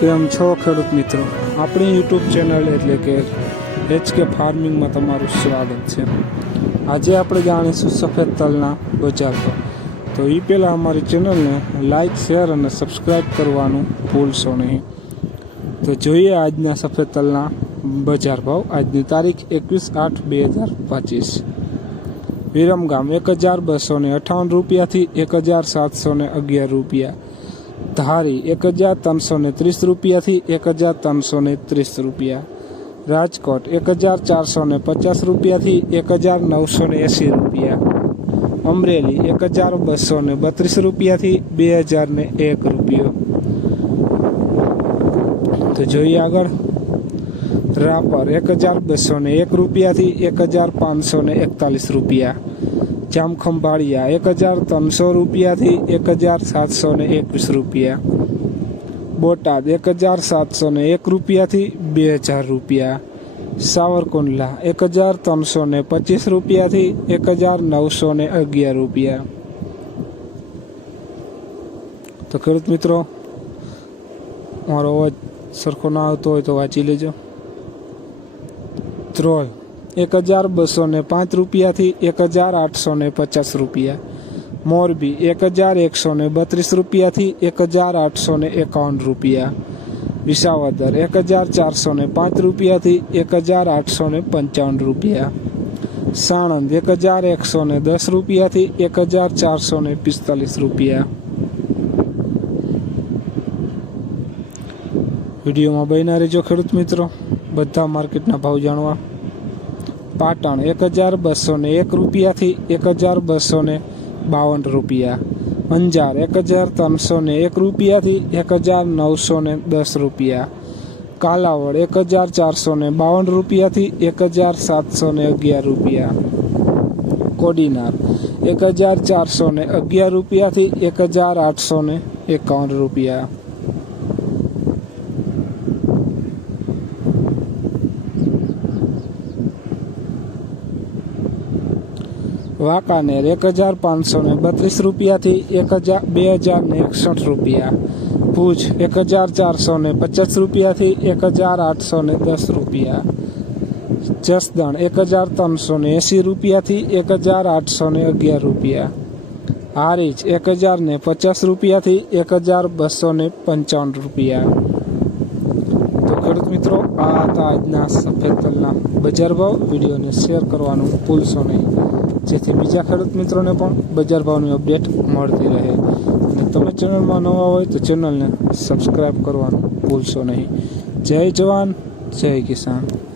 કેમ છો ખેડૂત મિત્રો? આપણી યુટ્યુબ ચેનલ એટલે કે એચ કે ફાર્મિંગમાં તમારું સ્વાગત છે. આજે આપણે જાણીશું સફેદ તલના બજાર પર. તો એ પહેલાં અમારી ચેનલને લાઇક શેર અને સબસ્ક્રાઈબ કરવાનું ભૂલશો નહીં. તો જોઈએ આજના સફેદ તલના બજાર ભાવ. આજની તારીખ એકવીસ આઠ બે હજાર પચીસ. વિરમગામ એક હજાર બસો અઠાવન રૂપિયાથી એક હજાર સાતસો અગિયાર રૂપિયા. ધારી એક હજાર ત્રણસો ને ત્રીસ રૂપિયાથી એક હજાર ત્રણસો ને ત્રીસ રૂપિયા. રાજકોટ એક હજાર ચારસો ને પચાસ રૂપિયાથી એક હજાર નવસો ને એંસી રૂપિયા. અમરેલી એક હજાર બસો ને બત્રીસ રૂપિયાથી બે હજાર ને એક રૂપિયો. તો જોઈએ આગળ. રાપર એક હજાર બસો ને એક રૂપિયાથી એક હજાર પાંચસો ને એકતાલીસ રૂપિયા. જામખંભાળિયા એક હજાર ત્રણસો રૂપિયાથી એક હજાર સાતસો ને એકવીસ રૂપિયા. બોટાદ એક હજાર સાતસો ને એક રૂપિયાથી બે હજાર રૂપિયા. સાવરકુંડલા એક હજાર ત્રણસો ને પચીસ રૂપિયાથી એક હજાર નવસો ને અગિયાર રૂપિયા. તો ખેડૂત મિત્રો, મારો અવાજ સરખો ના આવતો હોય તો વાંચી લેજો. ત્રોલ એક હજાર બસો ને પાંચ રૂપિયાથી એક હજાર આઠસો ને પચાસ રૂપિયા. મોરબી એક હજાર એકસો ને બત્રીસ રૂપિયાથી એક હજાર આઠસો ને એકાવન રૂપિયા. વિસાવદર એક હજાર ચારસો ને પાંચ રૂપિયાથી એક હજાર આઠસો ને પંચાવન રૂપિયા. સાણંદ એક હજાર એકસો ને દસ રૂપિયાથી એક હજાર ચારસો ને પિસ્તાલીસ રૂપિયા. વિડીયોમાં બન્યા રહેજો ખેડૂત મિત્રો. બધા માર્કેટના ભાવ જાણવા. પાટણ એક હજાર બસો ને એક રૂપિયાથી એક હજાર બસો ને બાવન રૂપિયા. અંજાર એક હજાર ત્રણસો ને એક રૂપિયાથી એક હજાર નવસો ને દસ રૂપિયા. કાલાવડ એક હજાર ચારસો ને બાવન રૂપિયાથી એક હજાર સાતસો ને અગિયાર રૂપિયા. કોડીનાર એક હજાર ચારસો ને અગિયાર રૂપિયાથી એક હજાર આઠસો ને એકાવન રૂપિયા. વાંકાનેર એક હજાર પાંચસો ને બત્રીસ રૂપિયાથી એક હજાર બે હજાર ને એકસઠ રૂપિયા. ભુજ એક હજાર ચારસો ને પચાસ રૂપિયાથી એક હજાર આઠસો ને દસ રૂપિયા. જસદણ એક હજાર ત્રણસો ને એંસી રૂપિયાથી એક હજાર આઠસો ને અગિયાર રૂપિયા. હારીજ એક હજાર ને પચાસ રૂપિયાથી એક હજાર બસો ને પંચાવન રૂપિયા. તો ખેડૂત મિત્રો, આ હતા આજના સફેદ તલના બજાર ભાવ. વિડીયોને શેર કરવાનું ભૂલશો નહીં. જેથી બીજા ખેડૂત મિત્રોને પણ બજાર ભાવની અપડેટ મળતી રહે. અને તમે ચેનલમાં નવા હોય તો ચેનલને સબસ્ક્રાઈબ કરવાનું ભૂલશો નહીં. જય જવાન, જય કિસાન.